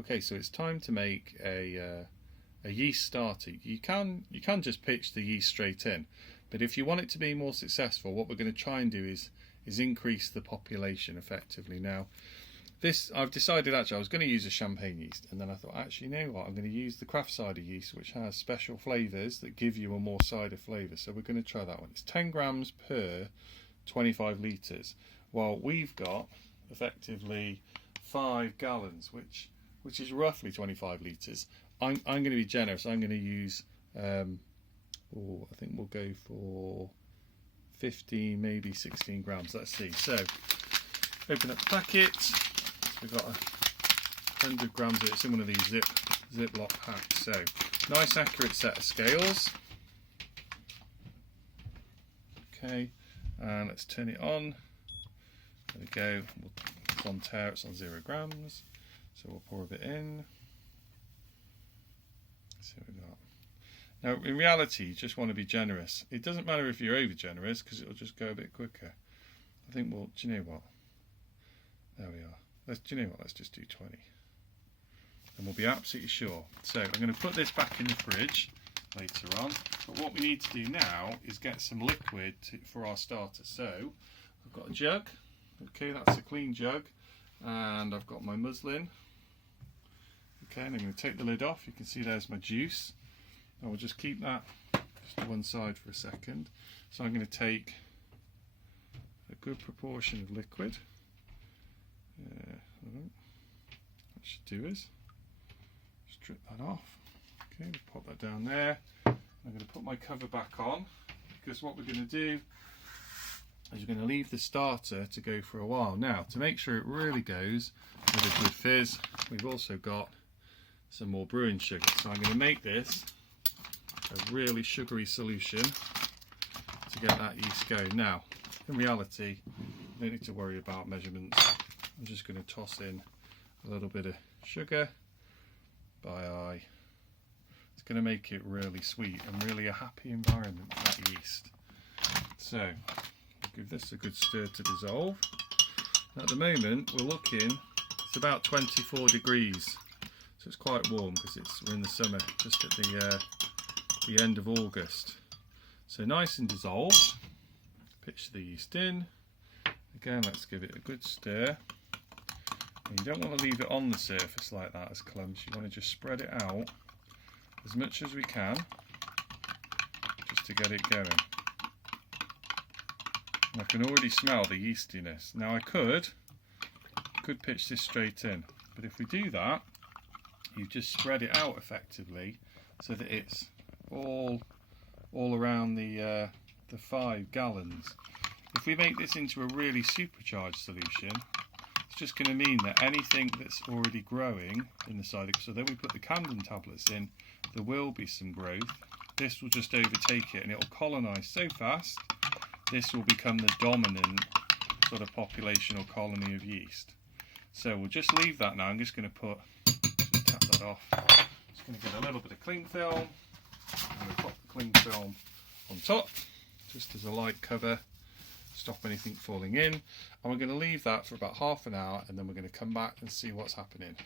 Okay, so it's time to make a yeast starter. You can just pitch the yeast straight in, but if you want it to be more successful, what we're going to try and do is increase the population effectively. Now, this I've decided actually I was going to use a champagne yeast, and then I thought actually, you know what, I'm going to use the craft cider yeast, which has special flavours that give you a more cider flavour. So we're going to try that one. It's 10 grams per 25 litres. Well, we've got effectively 5 gallons, which is roughly 25 litres. I'm going to be generous. I'm going to use, I think we'll go for 15, maybe 16 grams. Let's see. So, open up the packet. We've got 100 grams of it. It's in one of these Ziploc packs. So, nice accurate set of scales. Okay, and let's turn it on. There we go. It's on tear. It's on 0 grams. So we'll pour a bit in. See what we've got. Now, in reality, you just want to be generous. It doesn't matter if you're over generous because it'll just go a bit quicker. I think we'll. Do you know what? There we are. Do you know what? Let's just do 20, and we'll be absolutely sure. So I'm going to put this back in the fridge later on. But what we need to do now is get some liquid for our starter. So I've got a jug. Okay, that's a clean jug, and I've got my muslin. Okay, and I'm going to take the lid off. You can see there's my juice. I will just keep that just to one side for a second. So I'm going to take a good proportion of liquid. That should do us. Strip that off. Okay, we'll pop that down there. I'm going to put my cover back on, because what we're going to do is we're going to leave the starter to go for a while. Now, to make sure it really goes with a good fizz, we've also got some more brewing sugar. So I'm going to make this a really sugary solution to get that yeast going. Now, in reality, you don't need to worry about measurements. I'm just going to toss in a little bit of sugar by eye. It's going to make it really sweet and really a happy environment for that yeast. So, we'll give this a good stir to dissolve. At the moment, we're looking, it's about 24 degrees. So it's quite warm because we're in the summer, just at the end of August. So nice and dissolved. Pitch the yeast in. Again, let's give it a good stir. And you don't want to leave it on the surface like that as clumps. You want to just spread it out as much as we can, just to get it going. And I can already smell the yeastiness. Now I could pitch this straight in, but if we do that, you just spread it out effectively so that it's all around the 5 gallons. If we make this into a really supercharged solution, it's just going to mean that anything that's already growing in the cider, so then we put the Camden tablets in, there will be some growth. This will just overtake it and it will colonise so fast, this will become the dominant sort of population or colony of yeast. So we'll just leave that now. I'm just going to tap that off. Just going to get a little bit of cling film. I'm going to pop the cling film on top, just as a light cover, stop anything falling in. And we're going to leave that for about half an hour, and then we're going to come back and see what's happening.